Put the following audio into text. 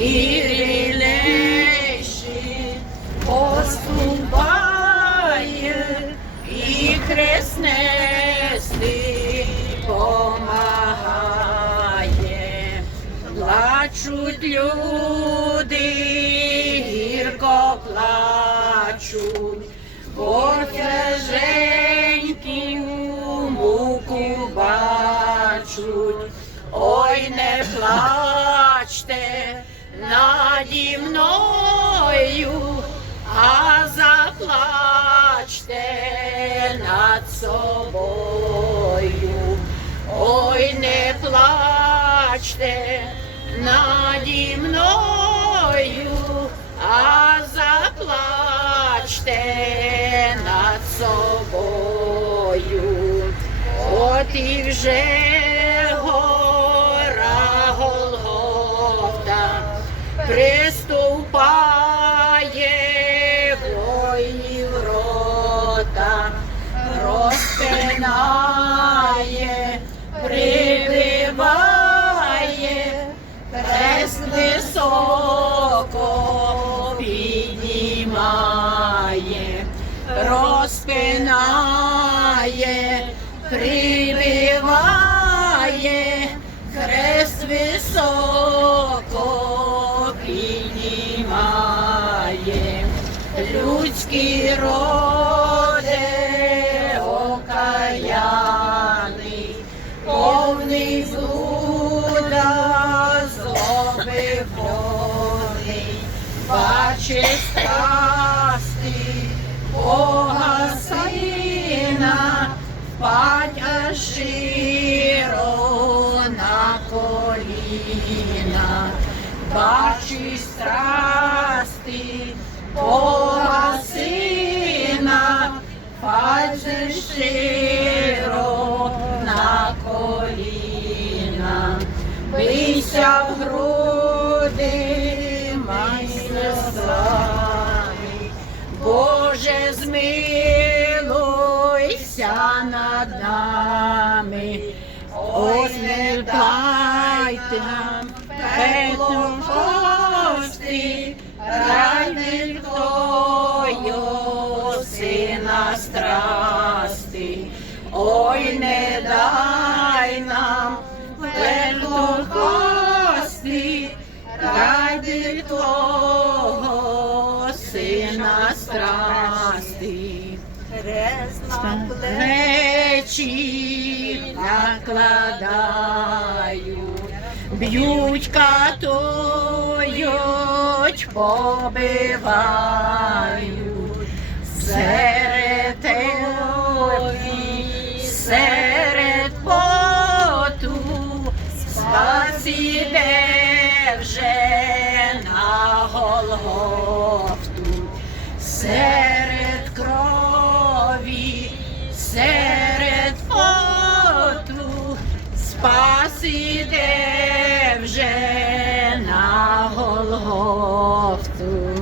сміливіший поступає і хреснести помагає, плачуть люди, гірко плачуть, бо муку бачуть. Ой, не плачте, наді мною, а заплачте над собою. Ой, не плачте наді мною, а заплачте над собою. От і вже приступає воїнів рота, розпинає, прибиває, хрест високо піднімає, розпинає, прибиває, хрест високо людський роде окаяний, повний блуда злоби повний, бачить страсти Бога сина, впадь аж щиро на коліна, бачить страсти бийся в груди, майстер слави, Боже, змилуйся над нами, ось не дай нам петлу Твого сина страсти. Хрест на Плечі накладаю, б'ють катують, побивають, серед крові, серед поту, спас іде вже Голгофту, серед крові, серед поту, спас іде вже на Голгофту.